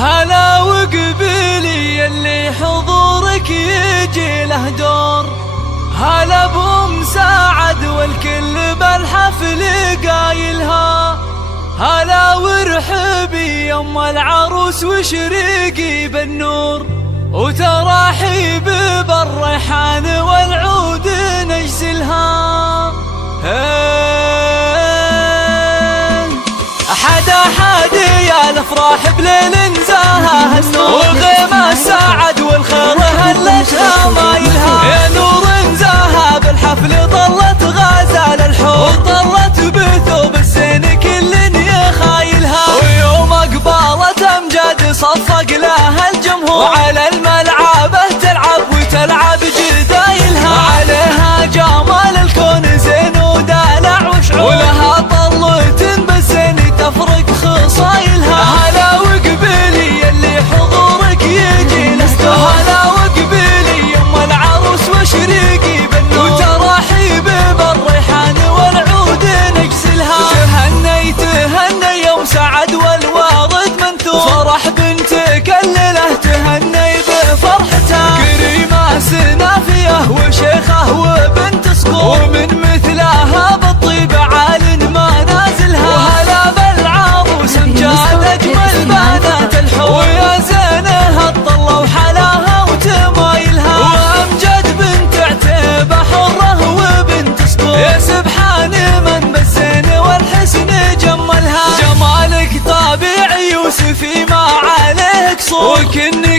هلا وقبيلي اللي حضورك يجي له دور، هلا بمساعد والكل بالحفل قايلها، هلا وارحبي يم العروس وشريقي بالنور، وتراحيب بالريحان والعود نجزلها. أحد يا الافراح بليل نزاها النور، وغيمة ساعد والخير هلتها مايلها، يا نور نزاها بالحفل ظلت غازال الحور، ظلت بثوب الزين كل يخايلها، ويوم اقبالة امجاد صفق لها الجمهور، وعلى الملعبة تلعب وتلعب جدايلها، عليها جمال الكون زين ودلع وشعور، ولها طلة بالزين تفرق خصايلها. هلا وقبيلي اللي حضورك يجي له، هلا وقبيلي يم العروس وشريقي بالنور، وتراحيب بالريحان والعود نجزلها. تهني تهني يوم سعد والوارد منثور، فرح بنتك الليله تهني بفرحتها، كريمه سنافيه وشيخه وبنت صقور، ومن مثلها بالطيب عال ما نازلها، وهلا بالعروس امجاد اجمل بنات الحور، ويا زينها الطله وحلاها وتمايلها، وامجد بنت عتيبه حره وبنت صقور، يا سبحان من بالزين والحسن جملها، جمالك طبيعي يوسفي ما عليه قصور، وكني